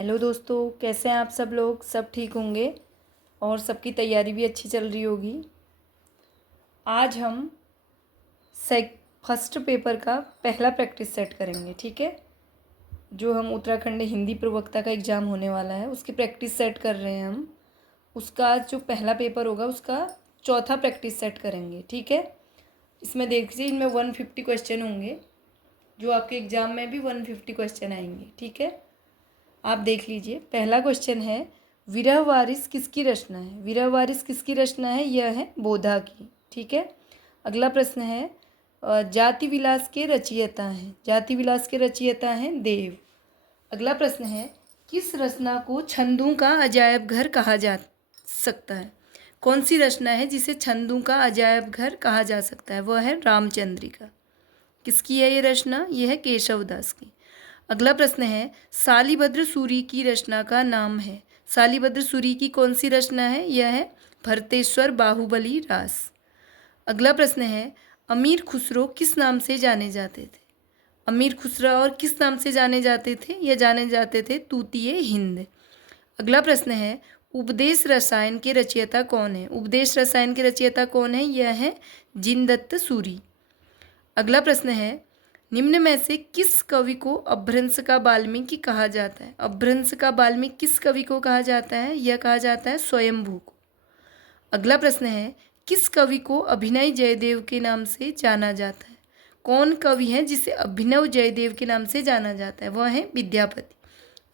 Hello दोस्तों, कैसे हैं आप सब लोग। सब ठीक होंगे और सबकी तैयारी भी अच्छी चल रही होगी। आज हम सेक फर्स्ट पेपर का पहला प्रैक्टिस सेट करेंगे, ठीक है। जो हम उत्तराखंड हिंदी प्रवक्ता का एग्ज़ाम होने वाला है उसकी प्रैक्टिस सेट कर रहे हैं हम। उसका आज जो पहला पेपर होगा उसका चौथा प्रैक्टिस सेट करेंगे, ठीक है। इसमें देखिए, इनमें 150 क्वेश्चन होंगे। जो आपके एग्ज़ाम में भी 150 क्वेश्चन आएंगे, ठीक है। आप देख लीजिए, पहला क्वेश्चन है, विरह वारिस किसकी रचना है। विरह वारिस किसकी रचना है, यह है बोधा की, ठीक है। अगला प्रश्न है, जाति विलास के रचयिता हैं। जाति विलास के रचयिता हैं देव। अगला प्रश्न है, किस रचना को छंदों का अजायब घर कहा जा सकता है। कौन सी रचना है जिसे छंदों का अजायब घर कहा जा सकता है, वह है रामचंद्रिका। किसकी है ये रचना, यह है केशवदास की। अगला प्रश्न है, शालिभद्र सूरी की रचना का नाम है। शालिभद्र सूरी की कौन सी रचना है, यह है भरतेश्वर बाहुबली रास। अगला प्रश्न है, अमीर खुसरो किस नाम से जाने जाते थे। अमीर खुसरो और किस नाम से जाने जाते थे, यह जाने जाते थे तूतीय हिंद। अगला प्रश्न है, उपदेश रसायन के रचयिता कौन है। उपदेश रसायन के रचयिता कौन है, यह है जिनदत्त सूरी। अगला प्रश्न है, निम्न में से किस कवि को अपभ्रंश का वाल्मीकि कहा जाता है। अपभ्रंश का वाल्मीकि किस कवि को कहा जाता है, यह कहा जाता है स्वयंभू को। अगला प्रश्न है, किस कवि को अभिनव जयदेव के नाम से जाना जाता है। कौन कवि है जिसे अभिनव जयदेव के नाम से जाना जाता है, वह है विद्यापति।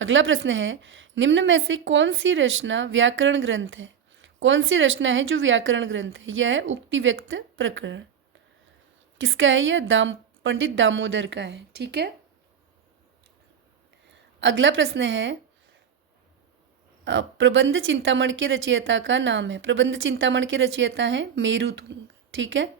अगला प्रश्न है, निम्न में से कौन सी रचना व्याकरण ग्रंथ है। कौन सी रचना है जो व्याकरण ग्रंथ है, यह है उक्ति व्यक्त प्रकरण। किसका है यह, पंडित दामोदर का है, ठीक है। अगला प्रश्न है, प्रबंध चिंतामण के रचयिता का नाम है। प्रबंध चिंतामण के रचयिता हैं मेरुतुंग, ठीक है।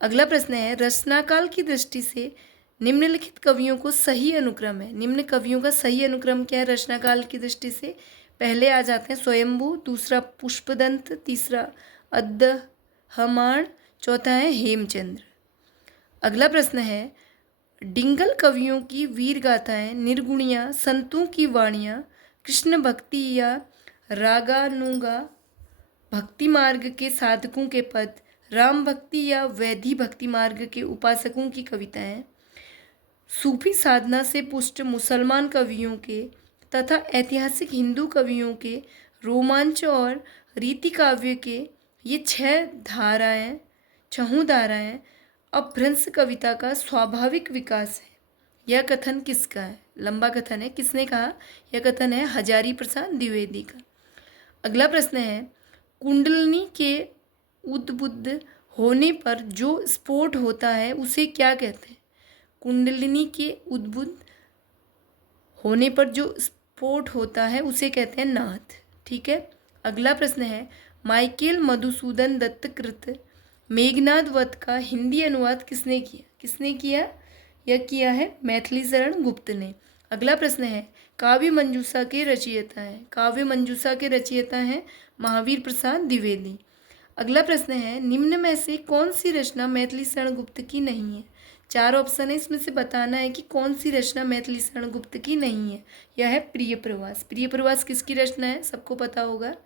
अगला प्रश्न है, रचनाकाल की दृष्टि से निम्नलिखित कवियों को सही अनुक्रम है। निम्न कवियों का सही अनुक्रम क्या है रचनाकाल की दृष्टि से। पहले आ जाते हैं स्वयंभू, दूसरा पुष्पदंत, तीसरा अद्दहमाण, चौथा है हेमचंद्र। अगला प्रश्न है, डिंगल कवियों की वीर गाथाएं, निर्गुणियाँ, संतों की वाणियाँ, कृष्ण भक्ति या रागानुगा, भक्ति मार्ग के साधकों के पद, राम भक्ति या वैधि भक्ति मार्ग के उपासकों की कविताएं, सूफी साधना से पुष्ट मुसलमान कवियों के तथा ऐतिहासिक हिंदू कवियों के रोमांच और रीति काव्य के ये छहों धाराएं अपभ्रंश कविता का स्वाभाविक विकास है। यह कथन किसका है, लंबा कथन है, किसने कहा, यह कथन है हजारी प्रसाद द्विवेदी का। अगला प्रश्न है, कुंडलिनी के उद्बुद्ध होने पर जो स्फोट होता है उसे क्या कहते हैं। कुंडलिनी के उद्बुद्ध होने पर जो स्फोट होता है उसे कहते हैं नाथ, ठीक है। अगला प्रश्न है, माइकेल मधुसूदन दत्त कृत मेघनाद वध का हिंदी अनुवाद किसने किया। किसने किया, यह किया है मैथिली शरण गुप्त ने। अगला प्रश्न है, काव्य मंजूषा के रचयिता हैं। काव्य मंजूषा के रचयिता हैं महावीर प्रसाद द्विवेदी। अगला प्रश्न है, निम्न में से कौन सी रचना मैथिली शरण गुप्त की नहीं है। चार ऑप्शन है, इसमें से बताना है कि कौन सी रचना मैथिली शरण गुप्त की नहीं है। यह है प्रिय प्रवास। प्रिय प्रवास किसकी रचना है, सबको पता होगा,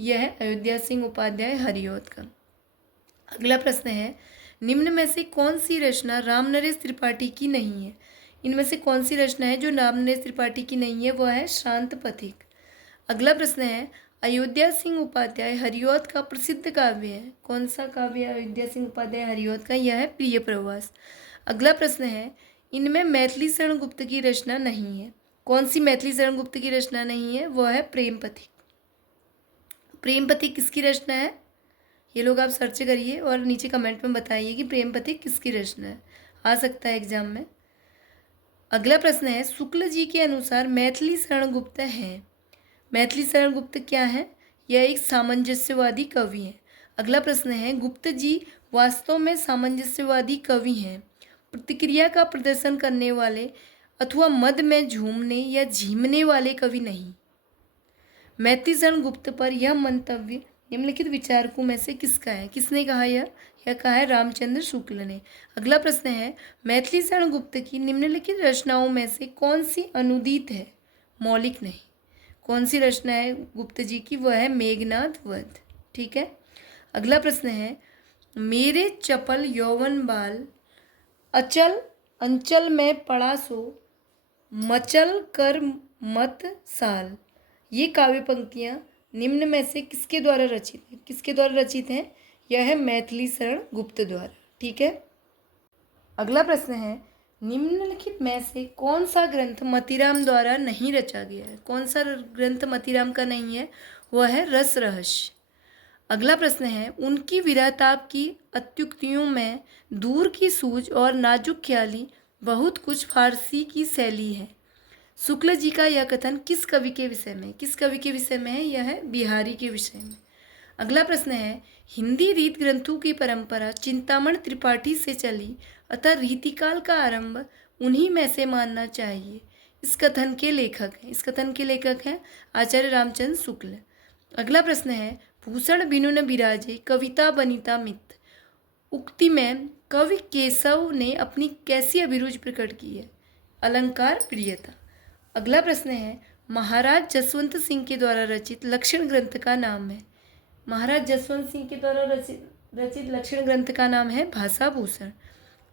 यह है अयोध्या सिंह उपाध्याय हरिऔध का। अगला प्रश्न है, निम्न में से कौन सी रचना राम नरेश त्रिपाठी की नहीं है। इनमें से कौन सी रचना है जो राम नरेश त्रिपाठी की नहीं है, वह है शांत पथिक। अगला प्रश्न है, अयोध्या सिंह उपाध्याय हरिऔध का प्रसिद्ध काव्य है। कौन सा काव्य है अयोध्या सिंह उपाध्याय हरिऔध का, यह है प्रिय प्रवास। अगला प्रश्न है, इनमें मैथिली शरण गुप्त की रचना नहीं है। कौन सी मैथिली शरण गुप्त की रचना नहीं है, वह है प्रेम पथिक। प्रेम पथिक किसकी रचना है, ये लोग आप सर्च करिए और नीचे कमेंट में बताइए कि प्रेम पथिक किसकी रचना है, आ सकता है एग्जाम में। अगला प्रश्न है, शुक्ल जी के अनुसार मैथिली शरण गुप्त है। मैथिली शरण गुप्त क्या है, यह एक सामंजस्यवादी कवि है। अगला प्रश्न है, गुप्त जी वास्तव में सामंजस्यवादी कवि हैं, प्रतिक्रिया का प्रदर्शन करने वाले अथवा मद में झूमने या झीमने वाले कवि नहीं। मैथिली शरण गुप्त पर यह मंतव्य निम्नलिखित विचारकों में से किसका है। किसने कहा, यह कहा है रामचंद्र शुक्ल ने। अगला प्रश्न है, मैथिली शरण गुप्त की निम्नलिखित रचनाओं में से कौन सी अनुदित है, मौलिक नहीं। कौन सी रचना है गुप्त जी की? वह है मेघनाद वध। ठीक है। अगला प्रश्न है, मेरे चपल यौवन बाल अचल अंचल में पड़ा सो मचल कर मत साल। ये काव्य पंक्तियाँ निम्न में से किसके द्वारा रचित हैं? किसके द्वारा रचित हैं? यह है मैथिली शरण गुप्त द्वारा। ठीक है। अगला प्रश्न है, निम्नलिखित में से कौन सा ग्रंथ मतीराम द्वारा नहीं रचा गया है? कौन सा ग्रंथ मतीराम का नहीं है? वह है रस रहस्य। अगला प्रश्न है, उनकी विरहताप की अत्युक्तियों में दूर की सूझ और नाजुक ख्याली बहुत कुछ फारसी की शैली है। शुक्ल जी का यह कथन किस कवि के विषय में? किस कवि के विषय में है? यह है बिहारी के विषय में। अगला प्रश्न है, हिंदी रीत ग्रंथों की परंपरा चिंतामण त्रिपाठी से चली, अतः रीतिकाल का आरंभ उन्हीं में से मानना चाहिए। इस कथन के लेखक हैं, इस कथन के लेखक हैं आचार्य रामचंद्र शुक्ल। अगला प्रश्न है, भूषण बिनु न बिराजे कविता बनिता मित, उक्ति में कवि केशव ने अपनी कैसी अभिरुचि प्रकट की है? अलंकार प्रियता। अगला प्रश्न है, महाराज जसवंत सिंह के द्वारा रचित लक्षण ग्रंथ का नाम है? महाराज जसवंत सिंह के द्वारा रचित लक्षण ग्रंथ का नाम है भाषा भूषण।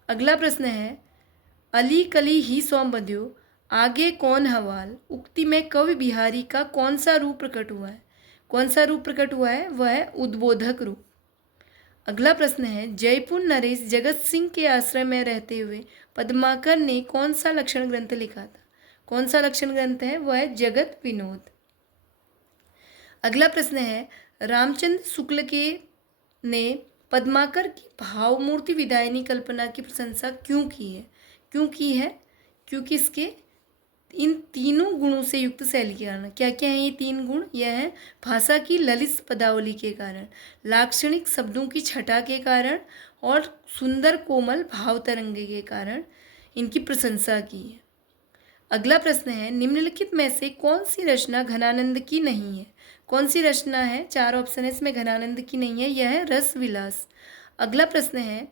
अगला प्रश्न है, अली कली ही सौ बंध्यो आगे कौन हवाल, उक्ति में कवि बिहारी का कौन सा रूप प्रकट हुआ है? कौन सा रूप प्रकट हुआ है? वह है उद्बोधक रूप। अगला प्रश्न है, जयपुर नरेश जगत सिंह के आश्रय में रहते हुए पद्माकर ने कौन सा लक्षण ग्रंथ लिखा था? कौन सा लक्षण ग्रंथ है? वह है जगत विनोद। अगला प्रश्न है, रामचंद्र शुक्ल के ने पद्माकर की भावमूर्ति विदायनी कल्पना की प्रशंसा क्यों की है? क्यों की है? क्योंकि इसके इन तीनों गुणों से युक्त शैली के कारण। क्या क्या है ये तीन गुण? यह है भाषा की ललित पदावली के कारण, लाक्षणिक शब्दों की छटा के कारण और सुंदर कोमल भाव तरंगे के कारण इनकी प्रशंसा की है। अगला प्रश्न है, निम्नलिखित में से कौन सी रचना घनानंद की नहीं है? कौन सी रचना है? चार ऑप्शन है इसमें, घनानंद की नहीं है। यह है रस विलास। अगला प्रश्न है,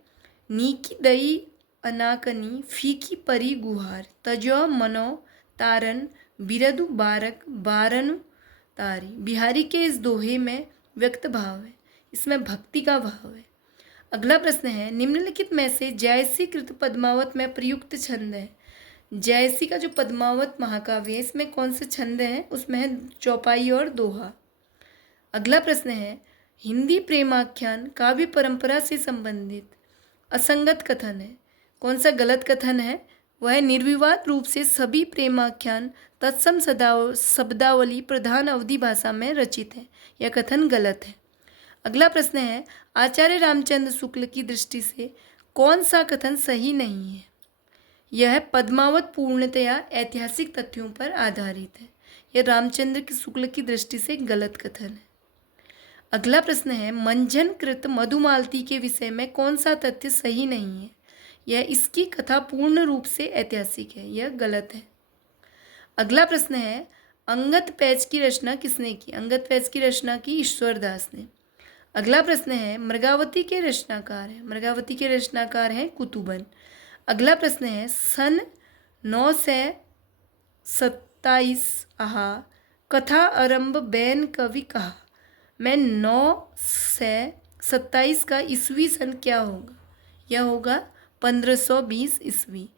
नीकी दई अनाकनी फीकी परी गुहार तजो मनो तारन बिरदु बारक बारन तारी। बिहारी के इस दोहे में व्यक्त भाव है, इसमें भक्ति का भाव है। अगला प्रश्न है, निम्नलिखित में से जयसी कृत पद्मावत में प्रयुक्त छंद है? जयसी का जो पद्मावत महाकाव्य है इसमें कौन से छंद हैं? उसमें है चौपाई और दोहा। अगला प्रश्न है, हिंदी प्रेमाख्यान काव्य परंपरा से संबंधित असंगत कथन है? कौन सा गलत कथन है? वह निर्विवाद रूप से सभी प्रेमाख्यान तत्सम शब्दावली प्रधान अवधि भाषा में रचित है। यह कथन गलत है। अगला प्रश्न है, आचार्य रामचंद्र शुक्ल की दृष्टि से कौन सा कथन सही नहीं है? यह पद्मावत पूर्णतया ऐतिहासिक तथ्यों पर आधारित है। यह रामचंद्र की शुक्ल की दृष्टि से गलत कथन है। अगला प्रश्न है, मंजन कृत मधुमालती के विषय में कौन सा तथ्य सही नहीं है? यह इसकी कथा पूर्ण रूप से ऐतिहासिक है। यह गलत है। अगला प्रश्न है, अंगद पैच की रचना किसने की? अंगद पैच की रचना की ईश्वरदास ने। अगला प्रश्न है, मृगावती के रचनाकार हैं? मृगावती के रचनाकार हैं कुतुबन। अगला प्रश्न है, सन 927 आहा कथा आरंभ बैन कवि कहा मैं 927 का ईस्वी सन क्या होगा? यह होगा 1520 ईस्वी।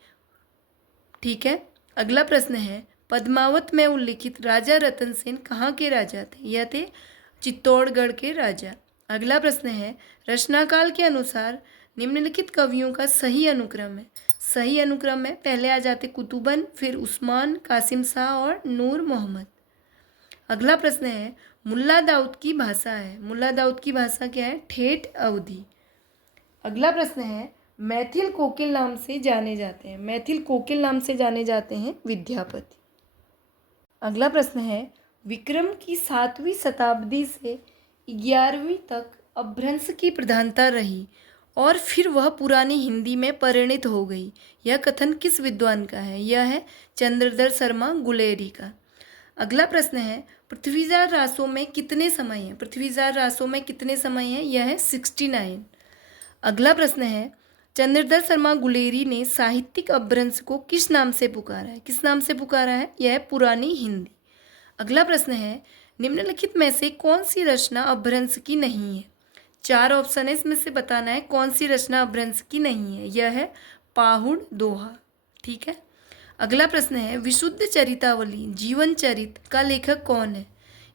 ठीक है। अगला प्रश्न है, पद्मावत में उल्लिखित राजा रतन सेन कहाँ के राजा थे? यह थे चित्तौड़गढ़ के राजा। अगला प्रश्न है, रचनाकाल के अनुसार निम्नलिखित कवियों का सही अनुक्रम है? सही अनुक्रम में पहले आ जाते कुतुबन, फिर उस्मान, कासिम शाह और नूर मोहम्मद। अगला प्रश्न है, मुल्ला दाऊद की भाषा है? मुल्ला दाऊद की भाषा क्या है? ठेठ अवधी। अगला प्रश्न है, मैथिल कोकिल नाम से जाने जाते हैं? मैथिल कोकिल नाम से जाने जाते हैं विद्यापति। अगला प्रश्न है, विक्रम की 7वीं शताब्दी से 11वीं तक अपभ्रंश की प्रधानता रही और फिर वह पुरानी हिंदी में परिणित हो गई। यह कथन किस विद्वान का है? यह है चंद्रधर शर्मा गुलेरी का। अगला प्रश्न है, पृथ्वीजार रासों में कितने समय हैं? पृथ्वीजार रासों में कितने समय हैं? यह है 69। अगला प्रश्न है, चंद्रधर शर्मा गुलेरी ने साहित्यिक अपभ्रंश को किस नाम से पुकारा है? किस नाम से पुकारा है? यह है पुरानी हिंदी। अगला प्रश्न है, निम्नलिखित में से कौन सी रचना अपभ्रंश की नहीं है? 4 ऑप्शन है, इसमें से बताना है कौन सी रचना अपभ्रंश की नहीं है। यह है पाहुड़ दोहा। ठीक है। अगला प्रश्न है, विशुद्ध चरितावली जीवन चरित का लेखक कौन है?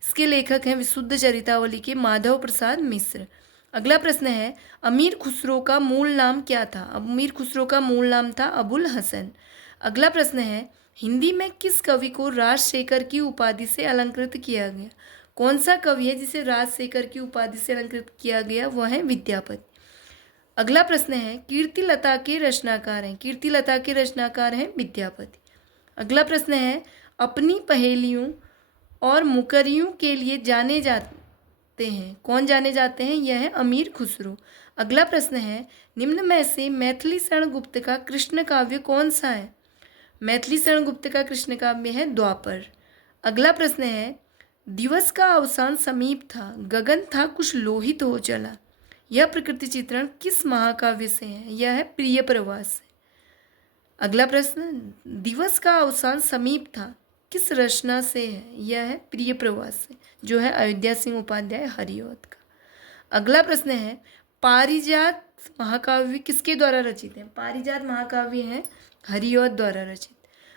इसके लेखक हैं विशुद्ध चरितावली के माधव प्रसाद मिश्र। अगला प्रश्न है, अमीर खुसरो का मूल नाम क्या था? अमीर खुसरो का मूल नाम था अबुल हसन। अगला प्रश्न है, हिंदी में किस कवि को राजशेखर की उपाधि से अलंकृत किया गया? कौन सा कवि है जिसे राजशेखर की उपाधि से अलंकृत किया गया? वह है विद्यापति। अगला प्रश्न है, कीर्तिलता के रचनाकार हैं? कीर्तिलता के रचनाकार हैं विद्यापति। अगला प्रश्न है, अपनी पहेलियों और मुकरियों के लिए जाने जाते हैं, कौन जाने जाते हैं? यह है अमीर खुसरो। अगला प्रश्न है, निम्न में से मैथिली शरण गुप्त का कृष्ण काव्य कौन सा है? मैथिली शरण गुप्त का कृष्ण काव्य है द्वापर। अगला प्रश्न है, दिवस का अवसान समीप था, गगन था कुछ लोहित हो चला। यह प्रकृति चित्रण किस महाकाव्य से है? यह है प्रिय प्रवास से। अगला प्रश्न, दिवस का अवसान समीप था किस रचना से है? यह है प्रिय प्रवास से, जो है अयोध्या सिंह उपाध्याय हरिऔध का। अगला प्रश्न है, पारिजात महाकाव्य किसके द्वारा रचित है? पारिजात महाकाव्य है हरिऔध द्वारा रचित।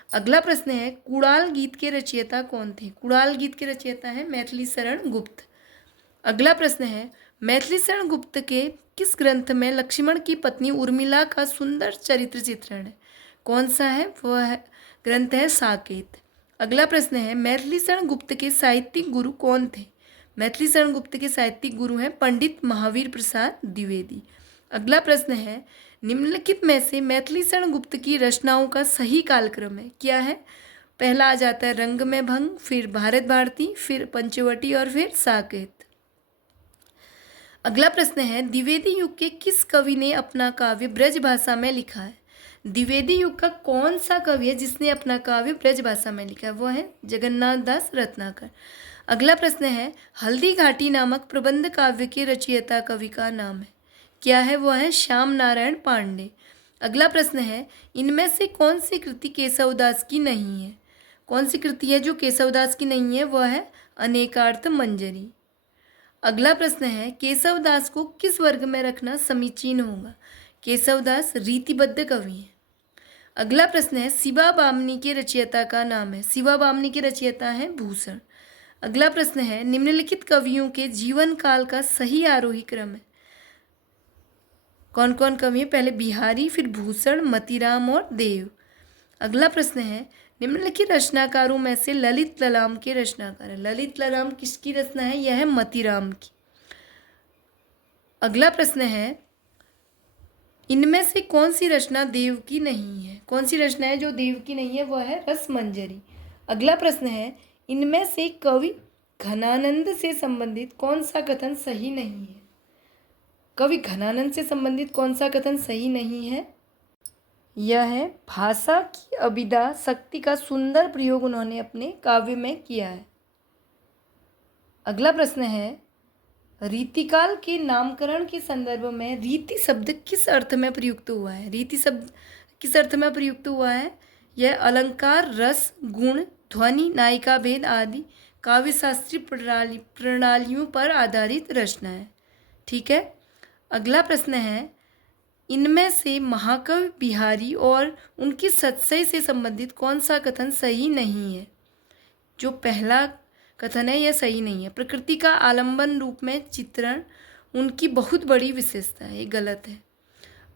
अगला प्रश्न है, कुड़ाल गीत के रचयिता कौन थे? कुड़ाल गीत के रचयिता है मैथिली शरण गुप्त। अगला प्रश्न है, मैथिली शरण गुप्त के किस ग्रंथ में लक्ष्मण की पत्नी उर्मिला का सुंदर चरित्र चित्रण है? कौन सा है? वह ग्रंथ है साकेत। अगला प्रश्न है, मैथिली शरण गुप्त के साहित्यिक गुरु कौन थे? मैथिली शरण गुप्त के साहित्यिक गुरु हैं पंडित महावीर प्रसाद द्विवेदी। अगला प्रश्न है, निम्नलिखित में से मैथिली शरण गुप्त की रचनाओं का सही कालक्रम है? क्या है? पहला आ जाता है रंग में भंग, फिर भारत भारती, फिर पंचवटी और फिर साकेत। अगला प्रश्न है, द्विवेदी युग के किस कवि ने अपना काव्य ब्रज भाषा में लिखा है? द्विवेदी युग का कौन सा कवि है जिसने अपना काव्य ब्रज भाषा में लिखा है? वो है जगन्नाथ दास रत्नाकर। अगला प्रश्न है, हल्दी घाटी नामक प्रबंध काव्य के रचयिता कवि का नाम है? क्या है? वो है श्याम नारायण पांडे। अगला प्रश्न है, इनमें से कौन सी कृति केशवदास की नहीं है? कौन सी कृति है जो केशवदास की नहीं है? वह है अनेकार्थ मंजरी। अगला प्रश्न है, केशवदास को किस वर्ग में रखना समीचीन होगा? केशवदास रीतिबद्ध कवि हैं। अगला प्रश्न है, शिवा बामनी के रचयिता का नाम है? शिवा बामनी के रचयिता हैं भूषण। अगला प्रश्न है, निम्नलिखित कवियों के जीवन काल का सही आरोही क्रम है? कौन कौन कवि हैं? पहले बिहारी, फिर भूषण, मतीराम और देव। अगला प्रश्न है, निम्नलिखित रचनाकारों में से ललित ललाम के रचनाकार है? ललित ललाम किसकी रचना है? यह है मतीराम की। अगला प्रश्न है, इनमें से कौन सी रचना देव की नहीं है? कौन सी रचना है जो देव की नहीं है? वह है रसमंजरी। अगला प्रश्न है, इनमें से कवि घनानंद से संबंधित कौन सा कथन सही नहीं है? कवि घनानंद से संबंधित कौन सा कथन सही नहीं है? यह है भाषा की अभिधा शक्ति का सुंदर प्रयोग उन्होंने अपने काव्य में किया है। अगला प्रश्न है, रीतिकाल के नामकरण के संदर्भ में रीति शब्द किस अर्थ में प्रयुक्त हुआ है? रीति शब्द किस अर्थ में प्रयुक्त हुआ है? यह अलंकार, रस, गुण, ध्वनि, नायिका भेद आदि काव्यशास्त्रीय प्रणालियों पर आधारित रचना है। ठीक है। अगला प्रश्न है, इनमें से महाकवि बिहारी और उनकी सत्सई से संबंधित कौन सा कथन सही नहीं है? जो पहला कथन है यह सही नहीं है। प्रकृति का आलंबन रूप में चित्रण उनकी बहुत बड़ी विशेषता है, ये गलत है।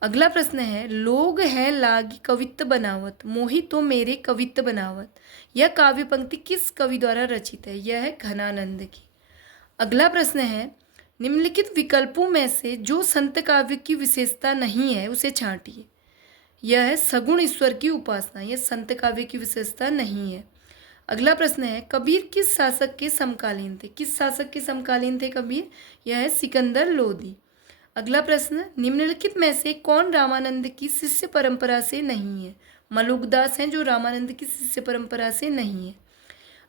अगला प्रश्न है, लोग है लागी कवित्त बनावत, मोहि तो मेरे कवित्त बनावत। यह काव्य पंक्ति किस कवि द्वारा रचित है? यह है घनानंद की। अगला प्रश्न है, निम्नलिखित विकल्पों में से जो संत काव्य की विशेषता नहीं है उसे छांटिए। यह है सगुण ईश्वर की उपासना, यह संत काव्य की विशेषता नहीं है। अगला प्रश्न है, कबीर किस शासक के समकालीन थे? किस शासक के समकालीन थे कबीर? यह है सिकंदर लोदी। अगला प्रश्न, निम्नलिखित में से कौन रामानंद की शिष्य परंपरा से नहीं है? मलुकदास हैं जो रामानंद की शिष्य परंपरा से नहीं है।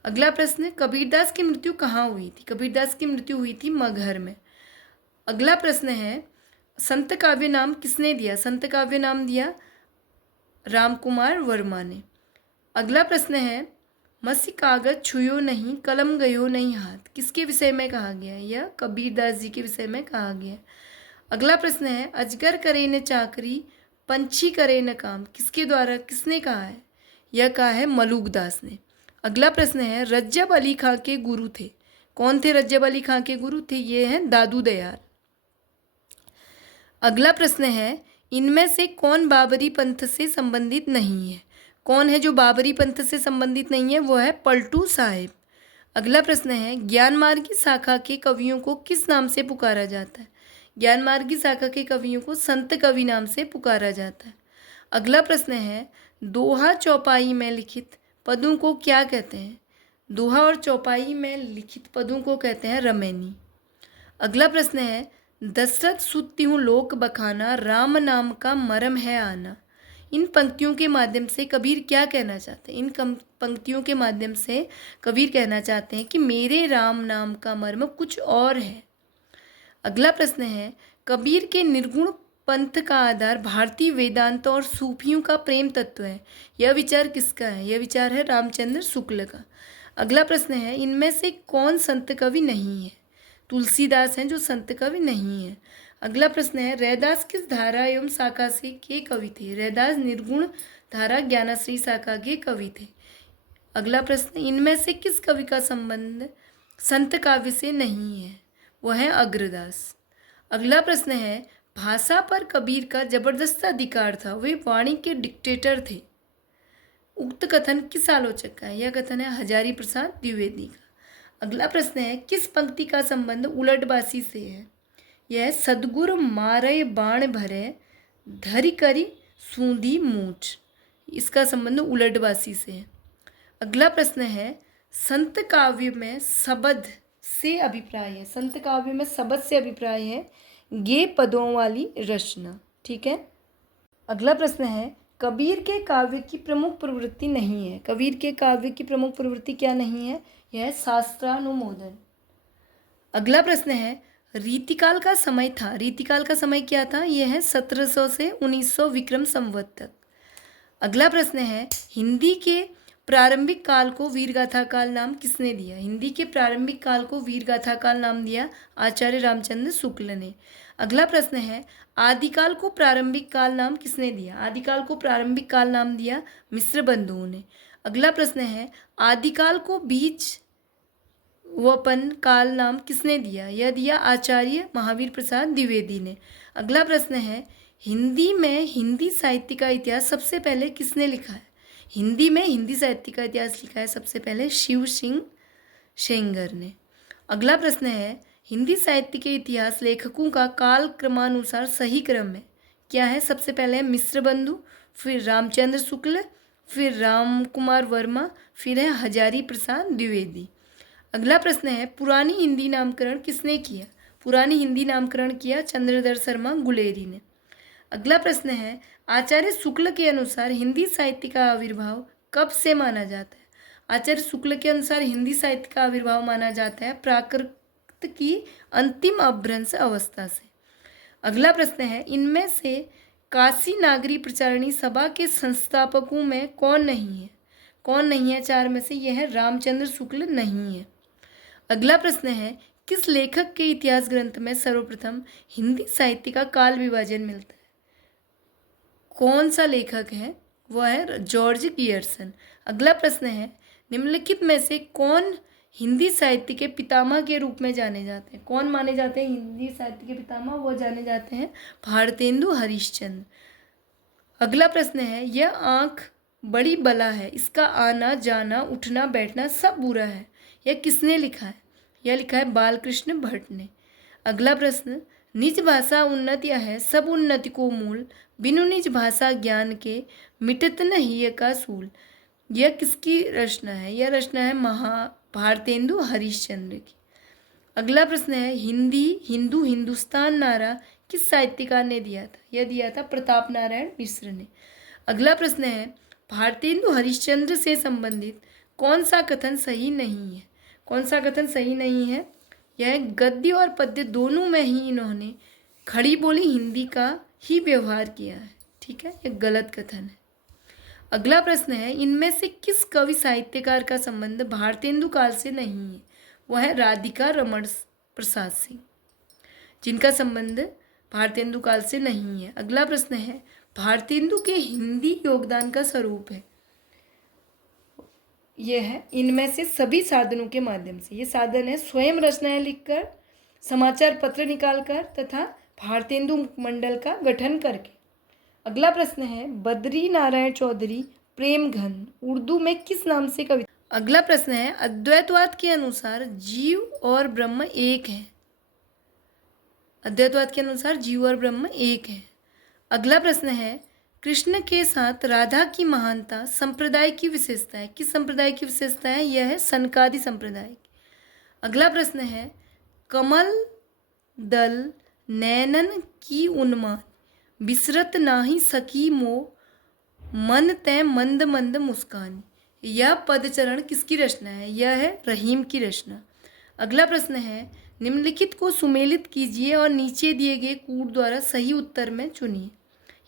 अगला प्रश्न, कबीरदास की मृत्यु कहाँ हुई थी? कबीरदास की मृत्यु हुई थी मगहर में। अगला प्रश्न है, संत काव्य नाम किसने दिया? संत काव्य नाम दिया रामकुमार वर्मा ने। अगला प्रश्न है, मसी कागज छुयो नहीं, कलम गयो नहीं हाथ, किसके विषय में कहा गया है? यह कबीरदास जी के विषय में कहा गया है। अगला प्रश्न है, अजगर करे न चाकरी, पंछी करे न काम, किसके द्वारा, किसने कहा है? यह कहा है मलूकदास ने। अगला प्रश्न है, रज्जब अली खां के गुरु थे। कौन थे रज्जब अली खां के गुरु? थे ये हैं दादू दयाल। अगला प्रश्न है, इनमें से कौन बाबरी पंथ से संबंधित नहीं है? कौन है जो बाबरी पंथ से संबंधित नहीं है? वो है पलटू साहिब। अगला प्रश्न है, ज्ञानमार्गी शाखा के कवियों को किस नाम से पुकारा जाता है? ज्ञानमार्गी शाखा के कवियों को संत कवि नाम से पुकारा जाता है। अगला प्रश्न है, दोहा चौपाई में लिखित पदों को क्या कहते हैं? दोहा और चौपाई में लिखित पदों को कहते हैं रमैनी। अगला प्रश्न है, दशरथ सुत्ती हूँ लोक बखाना, राम नाम का मरम है आना। इन पंक्तियों के माध्यम से कबीर क्या कहना चाहते हैं? इन पंक्तियों के माध्यम से कबीर कहना चाहते हैं कि मेरे राम नाम का मर्म कुछ और है। अगला प्रश्न है, कबीर के निर्गुण पंथ का आधार भारतीय वेदांत और सूफियों का प्रेम तत्व है। यह विचार किसका है? यह विचार है रामचंद्र शुक्ल का। अगला प्रश्न है, इनमें से कौन संत कवि नहीं है? तुलसीदास हैं जो संत कवि नहीं है। अगला प्रश्न है, रैदास किस धारा एवं शाखा से के कवि थे? रैदास निर्गुण धारा ज्ञानाश्री शाखा के कवि थे। अगला प्रश्न, इनमें से किस कवि का संबंध संत काव्य से नहीं है? वह है अग्रदास। अगला प्रश्न है, भाषा पर कबीर का जबरदस्त अधिकार था, वे वाणी के डिक्टेटर थे। उक्त कथन किस आलोचक का है? यह कथन है हजारी प्रसाद द्विवेदी का। अगला प्रश्न है, किस पंक्ति का संबंध उलटबासी से है? यह सदगुरु मारे बाण भरे, धरि करी सूंधी मूठ, इसका संबंध उलटबासी से है। अगला प्रश्न है, संत काव्य में शब्द से अभिप्राय है। संत काव्य में शब्द से अभिप्राय है गे पदों वाली रचना। ठीक है। अगला प्रश्न है, कबीर के काव्य की प्रमुख प्रवृत्ति नहीं है। कबीर के काव्य की प्रमुख प्रवृत्ति क्या नहीं है? यह शास्त्रानुमोदन। अगला प्रश्न है, रीतिकाल का समय था। रीतिकाल का समय क्या था? यह है 1700 से 1900 विक्रम संवत तक। अगला प्रश्न है, हिंदी के प्रारंभिक काल को वीरगाथा काल नाम किसने दिया? हिंदी के प्रारंभिक काल को वीरगाथा काल नाम दिया आचार्य रामचंद्र शुक्ल ने। अगला प्रश्न है, आदिकाल को प्रारंभिक काल नाम किसने दिया? आदिकाल को प्रारंभिक काल नाम दिया मिश्र बंधुओं ने। अगला प्रश्न है, आदिकाल को बीज वपन काल नाम किसने दिया? यह दिया आचार्य महावीर प्रसाद द्विवेदी ने। अगला प्रश्न है, हिंदी में हिंदी साहित्य का इतिहास सबसे पहले किसने लिखा है? हिंदी में हिंदी साहित्य का इतिहास लिखा है सबसे पहले शिव सिंह शेंगर ने। अगला प्रश्न है, हिंदी साहित्य के इतिहास लेखकों का काल क्रमानुसार सही क्रम में क्या है? सबसे पहले है मिश्र बंधु, फिर रामचंद्र शुक्ल, फिर राम कुमार वर्मा, फिर है हजारी प्रसाद द्विवेदी। अगला प्रश्न है, पुरानी हिंदी नामकरण किसने किया? पुरानी हिंदी नामकरण किया चंद्रधर शर्मा गुलेरी ने। अगला प्रश्न है, आचार्य शुक्ल के अनुसार हिंदी साहित्य का आविर्भाव कब से माना जाता है? आचार्य शुक्ल के अनुसार हिंदी साहित्य का आविर्भाव माना जाता है प्राकृत की अंतिम अपभ्रंश अवस्था से। अगला प्रश्न है, इनमें से काशी नागरी प्रचारणी सभा के संस्थापकों में कौन नहीं है? कौन नहीं है? चार में से यह है रामचंद्र शुक्ल नहीं है। अगला प्रश्न है, किस लेखक के इतिहास ग्रंथ में सर्वप्रथम हिंदी साहित्य का काल विभाजन मिलता है? कौन सा लेखक है? वह है जॉर्ज गियर्सन। अगला प्रश्न है, निम्नलिखित में से कौन हिंदी साहित्य के पितामह के रूप में जाने जाते हैं? कौन माने जाते हैं हिंदी साहित्य के पितामह? वो जाने जाते हैं भारतेंदु हरिश्चंद्र। अगला प्रश्न है, यह आँख बड़ी बला है, इसका आना जाना उठना बैठना सब बुरा है, यह किसने लिखा है? यह लिखा है बालकृष्ण भट्ट ने। अगला प्रश्न, निज भाषा उन्नति है सब उन्नति को मूल, बिनु निज भाषा ज्ञान के मिटत न हिय का सूल, यह किसकी रचना है? यह रचना है भारतेंदु हरिश्चंद्र की। अगला प्रश्न है, हिंदी हिंदू हिंदुस्तान नारा किस साहित्यकार ने दिया था? यह दिया था प्रताप नारायण मिश्र ने। अगला प्रश्न है, भारतेंदु हरिश्चंद्र से संबंधित कौन सा कथन सही नहीं है? कौन सा कथन सही नहीं है? यह गद्य और पद्य दोनों में ही इन्होंने खड़ी बोली हिंदी का ही व्यवहार किया है। ठीक है, यह गलत कथन है। अगला प्रश्न है, इनमें से किस कवि साहित्यकार का संबंध भारतेंदु काल से नहीं है? वह है राधिका रमण प्रसाद सिंह, जिनका संबंध भारतेंदु काल से नहीं है। अगला प्रश्न है, भारतेंदु के हिंदी योगदान का स्वरूप है? यह है इनमें से सभी साधनों के माध्यम से। ये साधन है स्वयं रचनाएं लिखकर, समाचार पत्र निकालकर तथा भारतेंदु मंडल का गठन करके। अगला प्रश्न है, बद्री नारायण चौधरी प्रेम घन उर्दू में किस नाम से कविता? अगला प्रश्न है, अद्वैतवाद के अनुसार जीव और ब्रह्म एक है? अद्वैतवाद के अनुसार जीव और ब्रह्म एक है। अगला प्रश्न है, कृष्ण के साथ राधा की महानता संप्रदाय की विशेषता है? किस संप्रदाय की विशेषता है? यह है सनकादि संप्रदाय की। अगला प्रश्न है, कमल दल नैनन की उन्माद बिसरत नाही सकी मो मन तय मंद मंद मुस्कान, यह पदचरण किसकी रचना है? यह है रहीम की रचना। अगला प्रश्न है, निम्नलिखित को सुमेलित कीजिए और नीचे दिए गए कूट द्वारा सही उत्तर में चुनिए।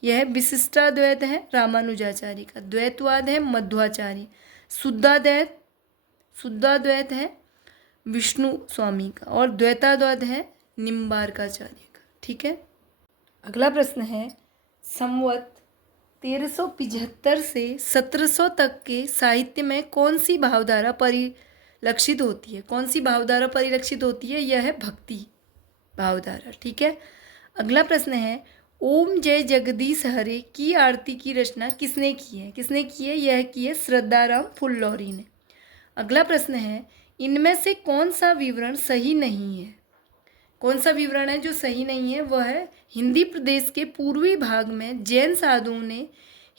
यह विशिष्टाद्वैत है रामानुजाचार्य का, द्वैतवाद है मध्वाचार्य, शुद्धाद्वैत है विष्णु स्वामी का और द्वैताद्वैत है निम्बार्काचार्य का। ठीक है। अगला प्रश्न है, संवत 1375 से 1700 तक के साहित्य में कौन सी भावधारा परिलक्षित होती है? कौन सी भावधारा परिलक्षित होती है? यह है भक्ति भावधारा। ठीक है। अगला प्रश्न है, ओम जय जगदीश हरे की आरती की रचना किसने की है? किसने की है? यह की है श्रद्धाराम फुल्लौरी ने। अगला प्रश्न है, इनमें से कौन सा विवरण सही नहीं है? कौन सा विवरण है जो सही नहीं है? वह है हिंदी प्रदेश के पूर्वी भाग में जैन साधुओं ने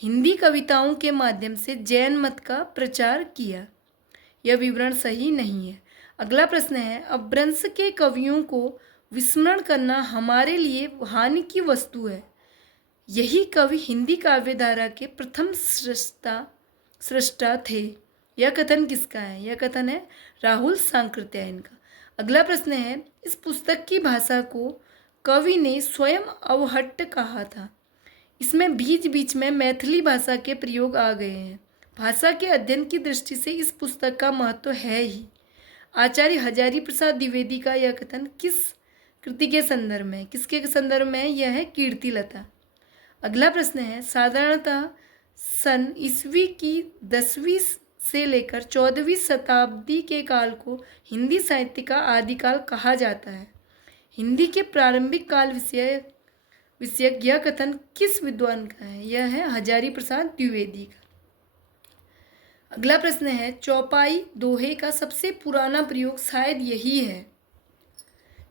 हिंदी कविताओं के माध्यम से जैन मत का प्रचार किया। यह विवरण सही नहीं है। अगला प्रश्न है, अपभ्रंश के कवियों को विस्मरण करना हमारे लिए हानि की वस्तु है। यही कवि हिंदी काव्यधारा के प्रथम सृष्टा थे। यह कथन किसका है? यह कथन है राहुल सांकृत्यायन का। अगला प्रश्न है, इस पुस्तक की भाषा को कवि ने स्वयं अवहट्ट कहा था। इसमें बीच बीच में मैथिली भाषा के प्रयोग आ गए हैं। भाषा के अध्ययन की दृष्टि से इस पुस्तक का महत्व है ही। आचार्य हजारी प्रसाद द्विवेदी का यह कथन किस कृति के संदर्भ में? किसके संदर्भ में? यह है कीर्तिलता। अगला प्रश्न है, साधारणतः सन ईस्वी की 10वीं से लेकर 14वीं शताब्दी के काल को हिंदी साहित्य का आदिकाल कहा जाता है। हिंदी के प्रारंभिक काल विषयक यह कथन किस विद्वान का है? यह है हजारी प्रसाद द्विवेदी का। अगला प्रश्न है, चौपाई दोहे का सबसे पुराना प्रयोग शायद यही है।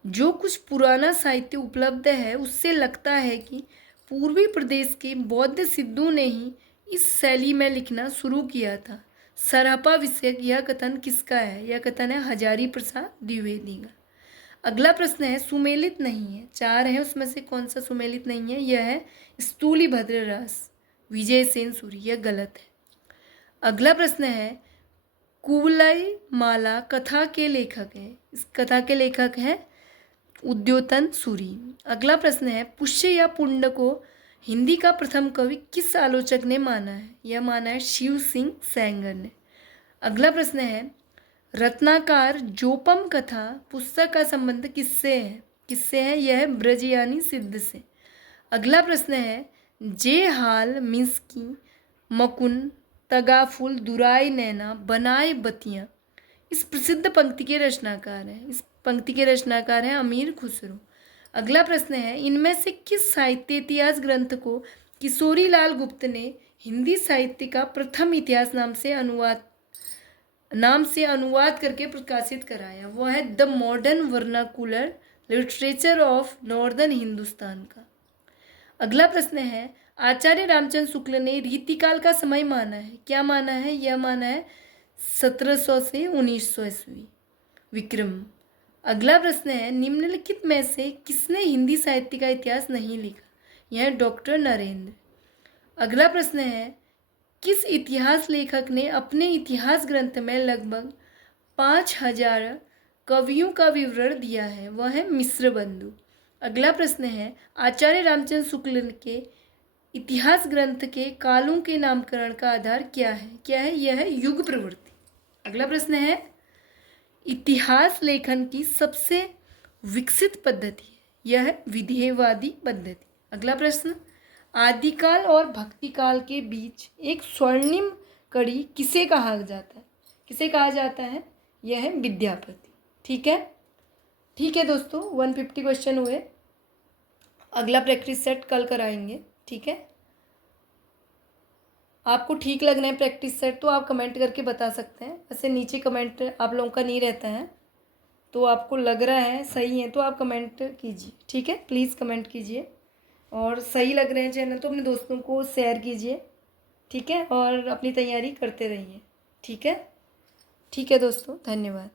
जो कुछ पुराना साहित्य उपलब्ध है उससे लगता है कि पूर्वी प्रदेश के बौद्ध सिद्धों ने ही इस शैली में लिखना शुरू किया था। सरहपा विषयक यह कथन किसका है? यह कथन है हजारी प्रसाद द्विवेदी का। अगला प्रश्न है, सुमेलित नहीं है। 4 है, उसमें से कौन सा सुमेलित नहीं है? यह है स्थूली भद्र रास विजय सेन सूरी। यह गलत है। अगला प्रश्न है, कुवलय माला कथा के लेखक है। इस कथा के लेखक हैं उद्योतन सूरी। अगला प्रश्न है, पुष्य या पुंड को हिंदी का प्रथम कवि किस आलोचक ने माना है? यह माना है शिव सिंह सेंगर ने। अगला प्रश्न है, रत्नाकार जोपम कथा पुस्तक का संबंध किससे है? किससे है? यह है ब्रजयानी सिद्ध से। अगला प्रश्न है, जे हाल मिस्की मकुन तगाफुल दुराई नैना बनाए बतियाँ, इस प्रसिद्ध पंक्ति के रचनाकार हैं। इस पंक्ति के रचनाकार हैं अमीर खुसरो। अगला प्रश्न है, इनमें से किस साहित्य इतिहास ग्रंथ को किशोरीलाल गुप्त ने हिंदी साहित्य का प्रथम इतिहास नाम से अनुवाद करके प्रकाशित कराया? वह है the modern vernacular literature of northern Hindustan का। अगला प्रश्न है, आचार्य रामचंद्र शुक्ल ने रीतिकाल का समय माना है। क्या माना है? यह माना है 1700 से 1900 ईस्वी विक्रम। अगला प्रश्न है, निम्नलिखित में से किसने हिंदी साहित्य का इतिहास नहीं लिखा? यह डॉक्टर नरेंद्र। अगला प्रश्न है, किस इतिहास लेखक ने अपने इतिहास ग्रंथ में लगभग 5000 कवियों का विवरण दिया है? वह है मिश्र बंधु। अगला प्रश्न है, आचार्य रामचंद्र शुक्ल के इतिहास ग्रंथ के कालों के नामकरण का आधार क्या है? क्या है? यह है युग प्रवृत्ति। अगला प्रश्न है, इतिहास लेखन की सबसे विकसित पद्धति है, यह है विधेयवादी पद्धति। अगला प्रश्न, आदिकाल और भक्तिकाल के बीच एक स्वर्णिम कड़ी किसे कहा जाता है? किसे कहा जाता है? यह है विद्यापति। ठीक है, ठीक है दोस्तों, 150 क्वेश्चन हुए। अगला प्रैक्टिस सेट कल कराएंगे। ठीक है, आपको ठीक लग रहा है प्रैक्टिस सेट तो आप कमेंट करके बता सकते हैं। वैसे नीचे कमेंट आप लोगों का नहीं रहता है, तो आपको लग रहा है सही है तो आप कमेंट कीजिए। ठीक है, प्लीज़ कमेंट कीजिए, और सही लग रहे हैं चैनल तो अपने दोस्तों को शेयर कीजिए। ठीक है, और अपनी तैयारी करते रहिए। ठीक है, ठीक है दोस्तों, धन्यवाद।